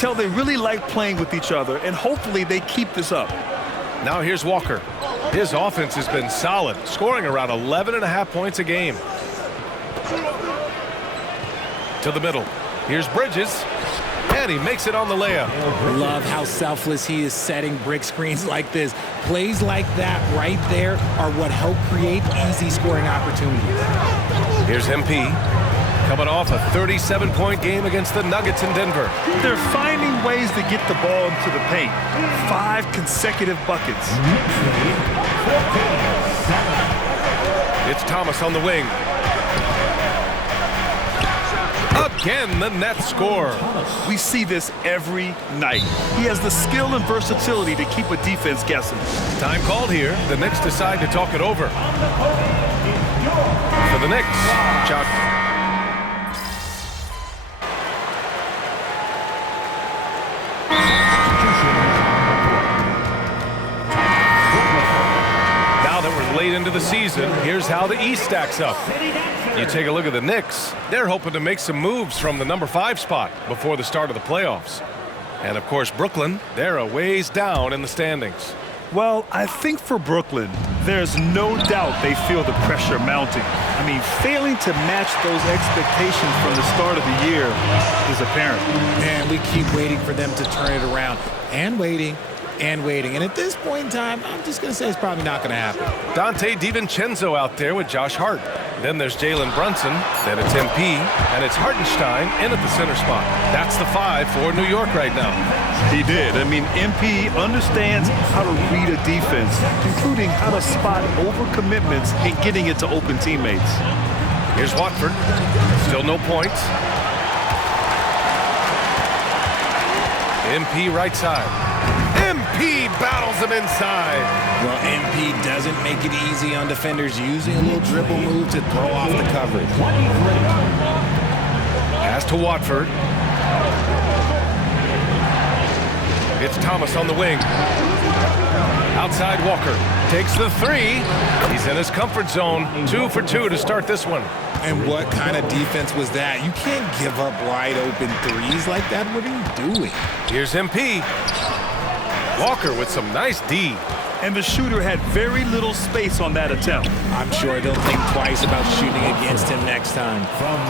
tell they really like playing with each other, and hopefully they keep this up. Now here's Walker. His offense has been solid, scoring around 11.5 points a game. To the middle. Here's Bridges. And he makes it on the layup. Love how selfless he is setting brick screens like this. Plays like that right there are what help create easy scoring opportunities. Here's MP. Coming off a 37-point game against the Nuggets in Denver. They're finding ways to get the ball into the paint. 5 consecutive buckets. It's Thomas on the wing. Again, the net score. We see this every night. He has the skill and versatility to keep a defense guessing. Time called here. The Knicks decide to talk it over. For the Knicks, Chuck. Now that we're late into the season, here's how the East stacks up. You take a look at the Knicks. They're hoping to make some moves from the number 5 spot before the start of the playoffs. And, of course, Brooklyn, they're a ways down in the standings. Well, I think for Brooklyn, there's no doubt they feel the pressure mounting. I mean, failing to match those expectations from the start of the year is apparent. Man, we keep waiting for them to turn it around. And waiting. And waiting. And at this point in time, I'm just going to say it's probably not going to happen. Dante DiVincenzo out there with Josh Hart. Then there's Jalen Brunson. Then it's MP. And it's Hartenstein in at the center spot. That's the 5 for New York right now. He did. I mean, MP understands how to read a defense, including how to spot overcommitments and getting it to open teammates. Here's Watford. Still no points. MP right side. MP battles him inside. Well, MP doesn't make it easy on defenders, using a little dribble move to throw off the coverage. Pass to Watford. It's Thomas on the wing. Outside Walker. Takes the 3. He's in his comfort zone. 2 for 2 to start this one. And what kind of defense was that? You can't give up wide open threes like that. What are you doing? Here's MP. Walker with some nice D. And the shooter had very little space on that attempt. I'm sure they'll think twice about shooting against him next time.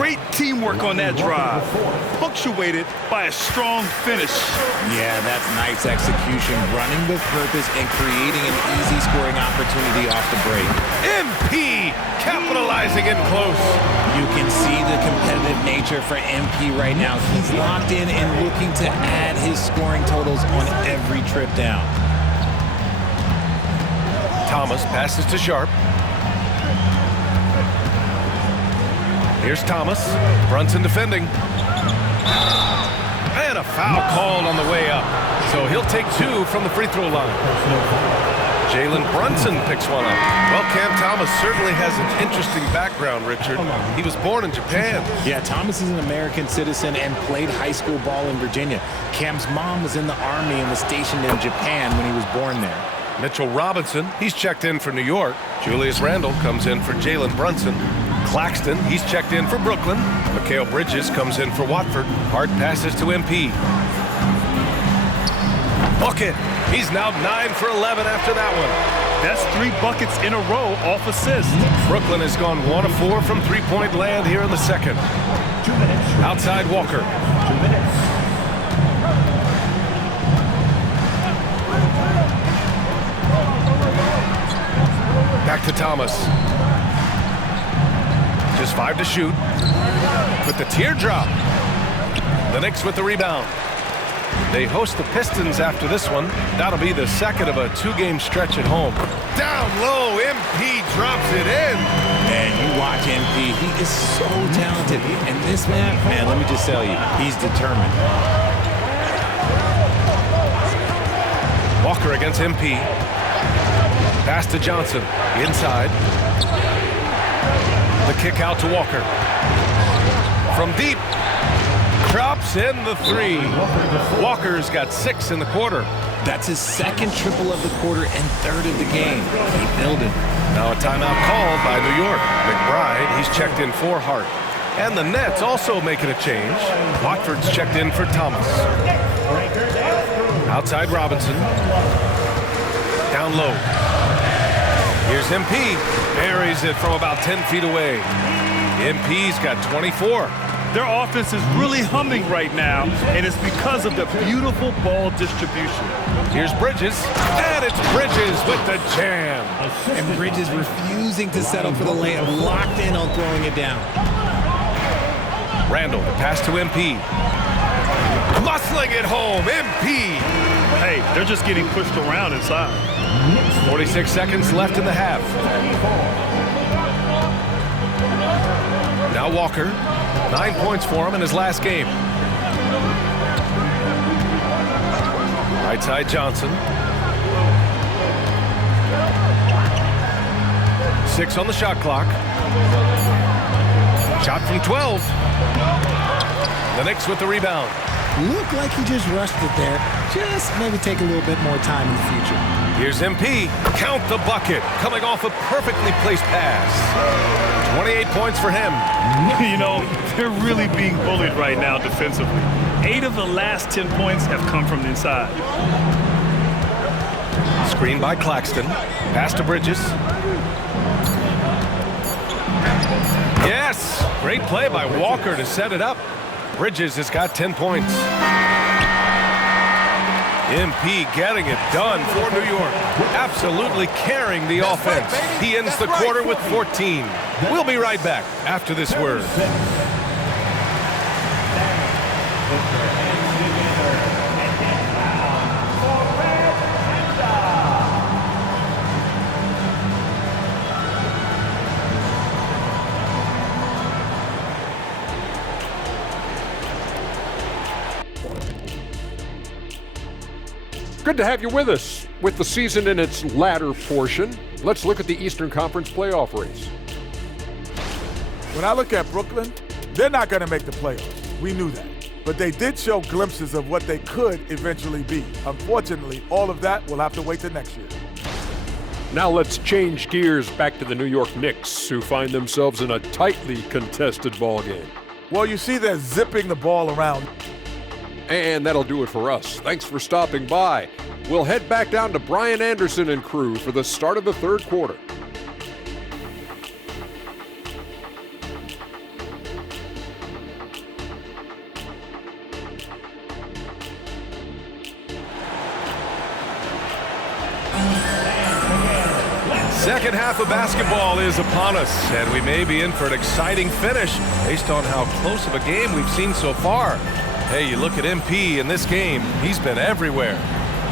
Great teamwork on that drive, punctuated by a strong finish. Yeah, that's nice execution, running with purpose and creating an easy scoring opportunity off the break. MP capitalizing in close. You can see the competitive nature for MP right now. He's locked in and looking to add his scoring totals on every trip down. Thomas passes to Sharp. Here's Thomas. Brunson defending. And a foul called on the way up. So he'll take 2 from the free throw line. Jalen Brunson picks one up. Well, Cam Thomas certainly has an interesting background, Richard. He was born in Japan. Yeah, Thomas is an American citizen and played high school ball in Virginia. Cam's mom was in the Army and was stationed in Japan when he was born there. Mitchell Robinson, he's checked in for New York. Julius Randle comes in for Jalen Brunson. Claxton, he's checked in for Brooklyn. Mikal Bridges comes in for Watford. Hart passes to MP. Bucket. He's now 9 for 11 after that one. That's 3 buckets in a row off assist. Brooklyn has gone 1 of 4 from three-point land here in the second. Outside Walker. Back to Thomas. Just 5 to shoot. With the teardrop. The Knicks with the rebound. They host the Pistons after this one. That'll be the second of a 2-game stretch at home. Down low, MP drops it in. And you watch MP, he is so talented. And this man, let me just tell you, he's determined. Walker against MP. Pass to Johnson. Inside. The kick out to Walker. From deep. Drops in the 3. Walker's got 6 in the quarter. That's his second triple of the quarter and 3rd of the game. Keep building. Now a timeout called by New York. McBride, he's checked in for Hart. And the Nets also making a change. Watford's checked in for Thomas. Outside Robinson. Down low. Here's MP. Buries it from about 10 feet away. MP's got 24. Their offense is really humming right now, and it's because of the beautiful ball distribution. Here's Bridges, and it's Bridges with the jam. And Bridges refusing to settle for the layup, locked in on throwing it down. Randall, the pass to MP. Muscling it home, MP. Hey, they're just getting pushed around inside. 46 seconds left in the half. Now Walker, 9 points for him in his last game. Right side Johnson. 6 on the shot clock. Shot from 12. The Knicks with the rebound. Looked like he just rushed it there. Just maybe take a little bit more time in the future. Here's MP. Count the bucket. Coming off a perfectly placed pass. 28 points for him. You know, they're really being bullied right now defensively. 8 of the last 10 points have come from the inside. Screen by Claxton. Pass to Bridges. Yes! Great play by Walker to set it up. Bridges has got 10 points. MP getting it done for New York. Absolutely carrying the offense. He ends the quarter with 14. We'll be right back after this word. Good to have you with us. With the season in its latter portion, let's look at the Eastern Conference playoff race. When I look at Brooklyn, they're not going to make the playoffs. We knew that. But they did show glimpses of what they could eventually be. Unfortunately, all of that will have to wait till next year. Now let's change gears back to the New York Knicks, who find themselves in a tightly contested ballgame. Well, you see they're zipping the ball around. And that'll do it for us. Thanks for stopping by. We'll head back down to Brian Anderson and crew for the start of the third quarter. Second half of basketball is upon us, and we may be in for an exciting finish based on how close of a game we've seen so far. Hey, you look at MP in this game, he's been everywhere.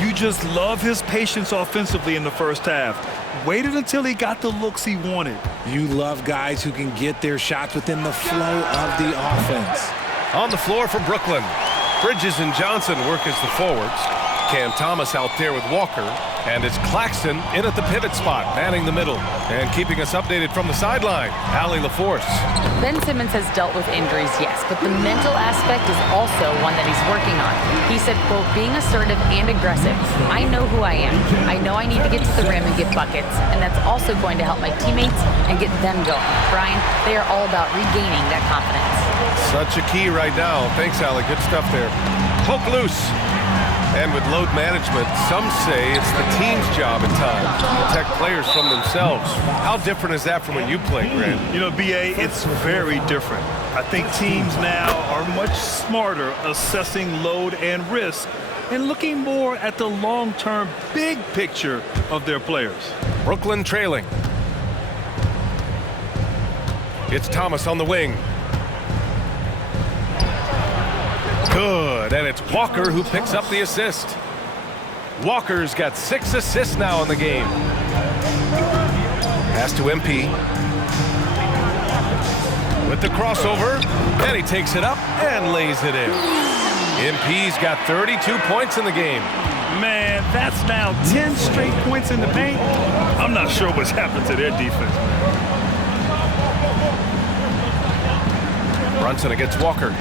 You just love his patience offensively in the first half. Waited until he got the looks he wanted. You love guys who can get their shots within the flow of the offense. On the floor for Brooklyn, Bridges and Johnson work as the forwards. Cam Thomas out there with Walker, and it's Claxton in at the pivot spot, manning the middle. And keeping us updated from the sideline, Allie LaForce. Ben Simmons has dealt with injuries, yes, but the mental aspect is also one that he's working on. He said, quote, being assertive and aggressive. I know who I am. I know I need to get to the rim and get buckets, and that's also going to help my teammates and get them going. Brian, they are all about regaining that confidence. Such a key right now. Thanks, Allie. Good stuff there. Poke loose. And with load management, some say it's the team's job at times to protect players from themselves. How different is that from when you played, Grant? You know, B.A., it's very different. I think teams now are much smarter assessing load and risk and looking more at the long-term big picture of their players. Brooklyn trailing. It's Thomas on the wing. Good, and it's Walker who picks up the assist. Walker's got 6 assists now in the game. Pass to MP. With the crossover, and he takes it up and lays it in. MP's got 32 points in the game. Man, that's now 10 straight points in the paint. I'm not sure what's happened to their defense. Brunson against Walker.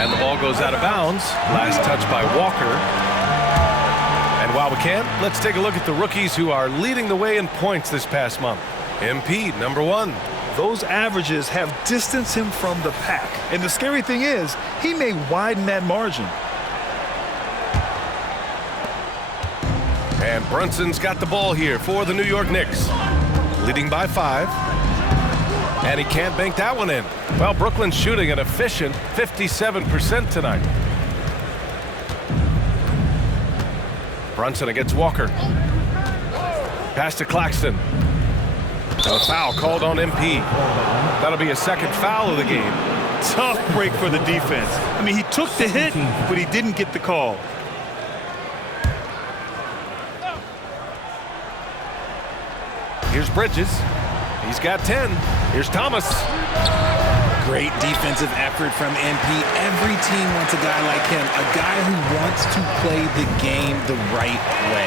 And the ball goes out of bounds. Last touch by Walker. And while we can, let's take a look at the rookies who are leading the way in points this past month. MP, number 1. Those averages have distanced him from the pack. And the scary thing is, he may widen that margin. And Brunson's got the ball here for the New York Knicks. Leading by 5. And he can't bank that one in. Well, Brooklyn's shooting an efficient 57% tonight. Brunson against Walker. Pass to Claxton. A foul called on MP. That'll be a second foul of the game. Tough break for the defense. I mean, he took the hit, but he didn't get the call. Here's Bridges. He's got 10. Here's Thomas. Great defensive effort from MP. Every team wants a guy like him, a guy who wants to play the game the right way.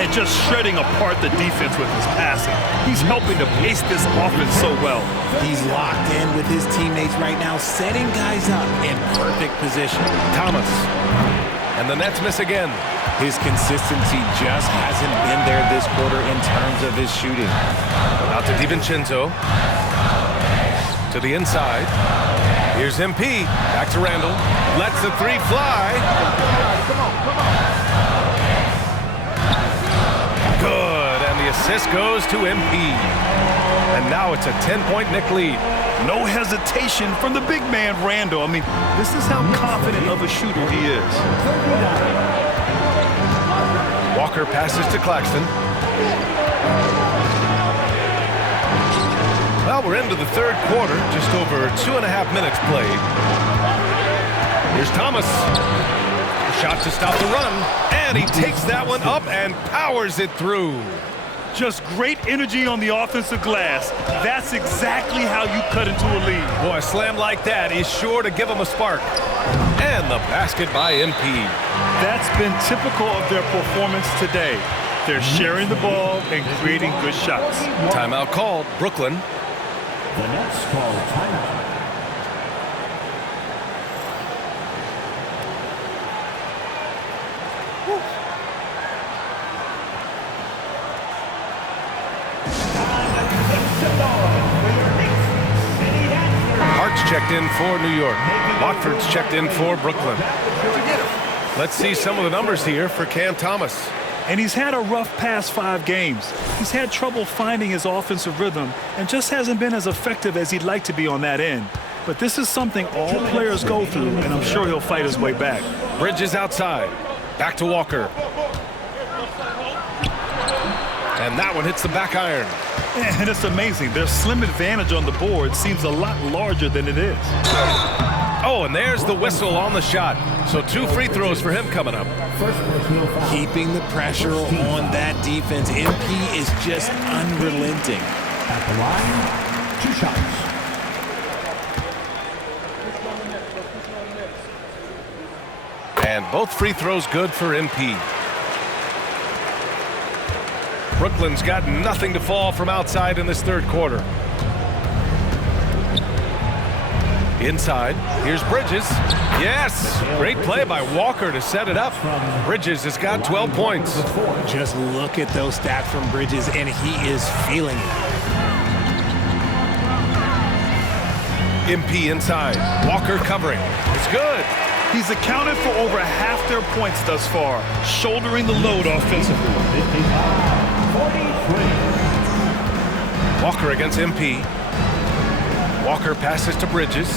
And just shredding apart the defense with his passing. He's helping to pace this offense so well. He's locked in with his teammates right now, setting guys up in perfect position. Thomas. And the Nets miss again. His consistency just hasn't been there this quarter in terms of his shooting. Out to DiVincenzo. To the inside. Here's MP. Back to Randall. Lets the 3 fly. Good. And the assist goes to MP. And now it's a 10-point Knick lead. No hesitation from the big man, Randall. I mean, this is how confident of a shooter he is. Walker passes to Claxton. Well, we're into the third quarter, just over 2.5 minutes played. Here's Thomas. Shot to stop the run, and he takes that one up and powers it through. Just great energy on the offensive glass. That's exactly how you cut into a lead. Boy, a slam like that is sure to give him a spark. And the basket by MP. That's been typical of their performance today. They're sharing the ball and creating good shots. Timeout called. Brooklyn. The Nets call timeout. Hart's checked in for New York. Watford's checked in for Brooklyn. Let's see some of the numbers here for Cam Thomas. And he's had a rough past 5 games. He's had trouble finding his offensive rhythm and just hasn't been as effective as he'd like to be on that end. But this is something all players go through, and I'm sure he'll fight his way back. Bridges outside. Back to Walker. And that one hits the back iron. And it's amazing. Their slim advantage on the board seems a lot larger than it is. Oh, and there's the whistle on the shot. So 2 free throws for him coming up. Keeping the pressure on that defense. MP is just unrelenting. At the line, 2 shots. And both free throws good for MP. Brooklyn's got nothing to fall from outside in this third quarter. Inside, here's Bridges. Yes, great play by Walker to set it up. Bridges has got 12 points. Just look at those stats from Bridges, and he is feeling it. MP inside, Walker covering. It's good. He's accounted for over half their points thus far, shouldering the load offensively. 43. Walker against MP. Walker passes to Bridges.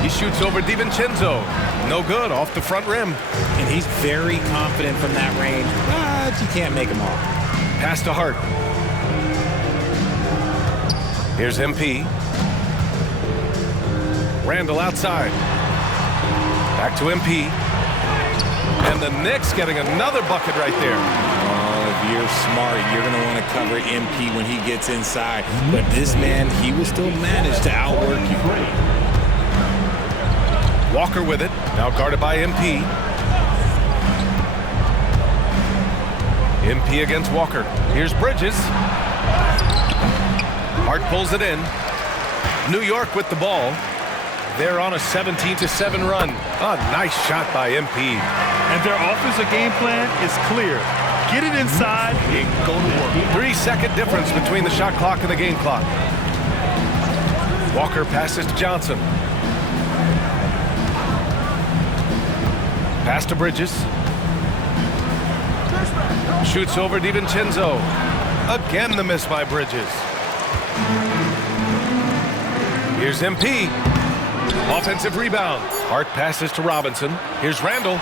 He shoots over DiVincenzo. No good, off the front rim. And he's very confident from that range, but you can't make him all. Pass to Hart. Here's MP. Randall outside. Back to MP. And the Knicks getting another bucket right there. If you're smart, you're going to want to cover MP when he gets inside. But this man, he will still manage to outwork you. Walker with it. Now guarded by MP. MP against Walker. Here's Bridges. Hart pulls it in. New York with the ball. They're on a 17-7 run. A nice shot by MP. And their offensive game plan is clear. Get it inside and go to work. 3-second difference between the shot clock and the game clock. Walker passes to Johnson. Pass to Bridges. Shoots over DiVincenzo. Again the miss by Bridges. Here's MP. Offensive rebound. Hart passes to Robinson. Here's Randall.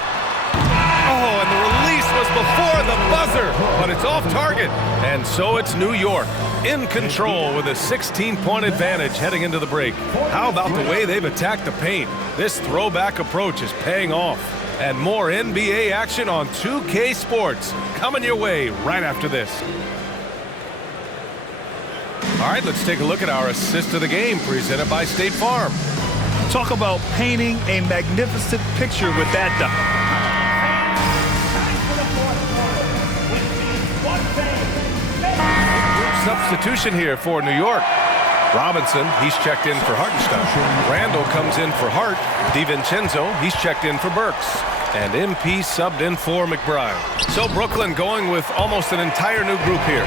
Oh, and the release was before the buzzer, but it's off target. And so it's New York in control with a 16-point advantage heading into the break. How about the way they've attacked the paint? This throwback approach is paying off. And more NBA action on 2K Sports coming your way right after this. All right, let's take a look at our assist of the game presented by State Farm. Talk about painting a magnificent picture with that dot. Substitution here for New York. Robinson, he's checked in for Hartenstein. Randall comes in for Hart. DiVincenzo, he's checked in for Burks. And MP subbed in for McBride. So Brooklyn going with almost an entire new group here.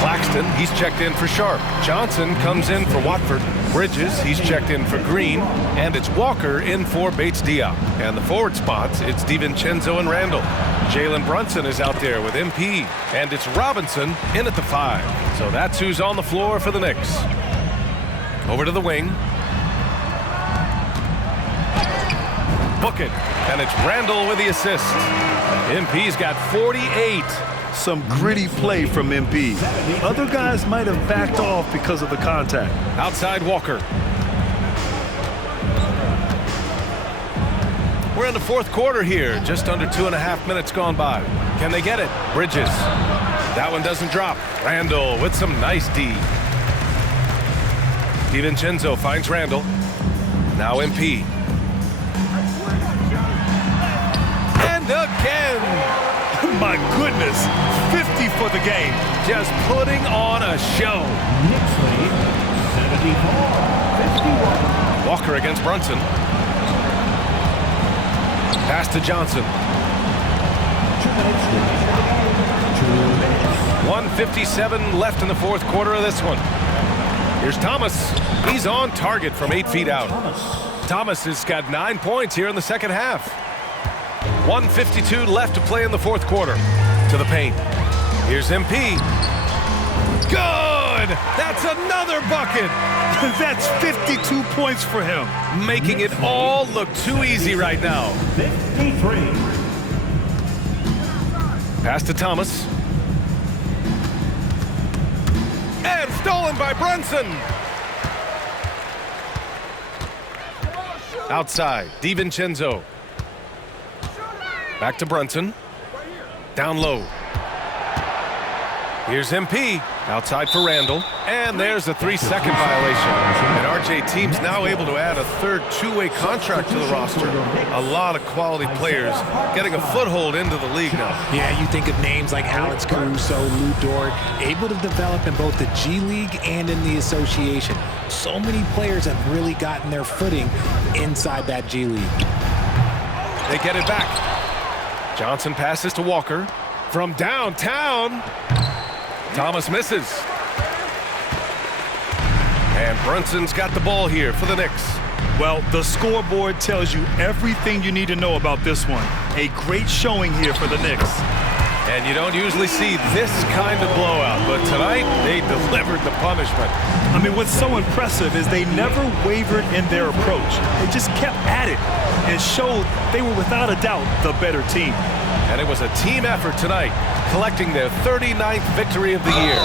Claxton, he's checked in for Sharp. Johnson comes in for Watford. Bridges, he's checked in for Green. And it's Walker in for Bates-Diop. And the forward spots, it's DiVincenzo and Randall. Jalen Brunson is out there with MP. And it's Robinson in at the 5. So that's who's on the floor for the Knicks. Over to the wing. Book it. And it's Randall with the assist. MP's got 48. Some gritty play from MP. Other guys might have backed off because of the contact. Outside Walker. We're in the fourth quarter here. Just under 2.5 minutes gone by. Can they get it? Bridges. That one doesn't drop. Randall with some nice D. DiVincenzo finds Randall. Now MP. And again. My goodness. 50 for the game. Just putting on a show. Knicks lead 74-51. Walker against Brunson. Pass to Johnson. 1:57 left in the fourth quarter of this one. Here's Thomas. He's on target from 8 feet out. Thomas has got 9 points here in the second half. 1:52 left to play in the fourth quarter. To the paint. Here's MP. Good! That's another bucket! That's 52 points for him. Making it all look too easy right now. 53. Pass to Thomas. And stolen by Brunson. Outside, DiVincenzo. Back to Brunson. Down low. Here's MP. Outside for Randall. And there's a 3-second violation. And RJ team's now able to add a third two-way contract to the roster. A lot of quality players getting a foothold into the league now. Yeah, you think of names like Alex Caruso, Lou Dort, able to develop in both the G League and in the association. So many players have really gotten their footing inside that G League. They get it back. Johnson passes to Walker. From downtown, Thomas misses. And Brunson's got the ball here for the Knicks. Well, the scoreboard tells you everything you need to know about this one. A great showing here for the Knicks. And you don't usually see this kind of blowout, but tonight they delivered the punishment. I mean, what's so impressive is they never wavered in their approach. They just kept at it and showed they were without a doubt the better team. And it was a team effort tonight, collecting their 39th victory of the year.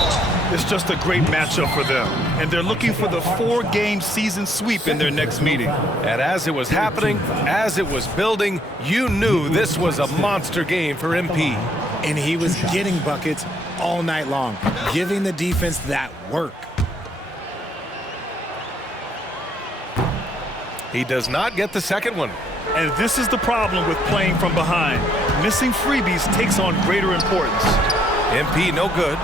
It's just a great matchup for them. And they're looking for the 4-game season sweep in their next meeting. And as it was happening, as it was building, you knew this was a monster game for MP. And he was getting buckets all night long, giving the defense that work. He does not get the second one. And this is the problem with playing from behind. Missing freebies takes on greater importance. MP no good.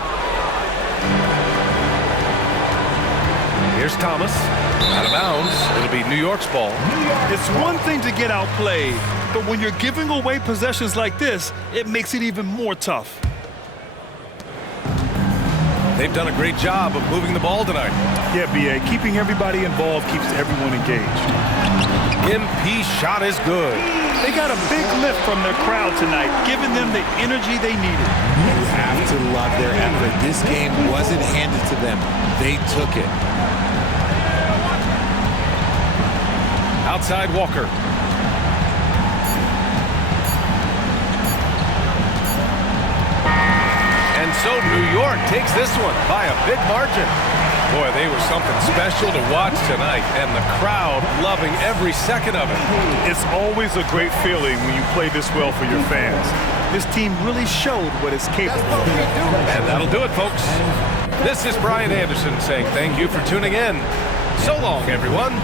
Here's Thomas. Out of bounds. It'll be New York's ball. It's one thing to get outplayed, but when you're giving away possessions like this, it makes it even more tough. They've done a great job of moving the ball tonight. Yeah, B.A., keeping everybody involved keeps everyone engaged. MP shot is good. They got a big lift from their crowd tonight, giving them the energy they needed. You have to love their effort. This game wasn't handed to them. They took it. Outside Walker. And so New York takes this one by a big margin. Boy, they were something special to watch tonight, and the crowd loving every second of it. It's always a great feeling when you play this well for your fans. This team really showed what it's capable of. And that'll do it, folks. This is Brian Anderson saying thank you for tuning in. So long, everyone.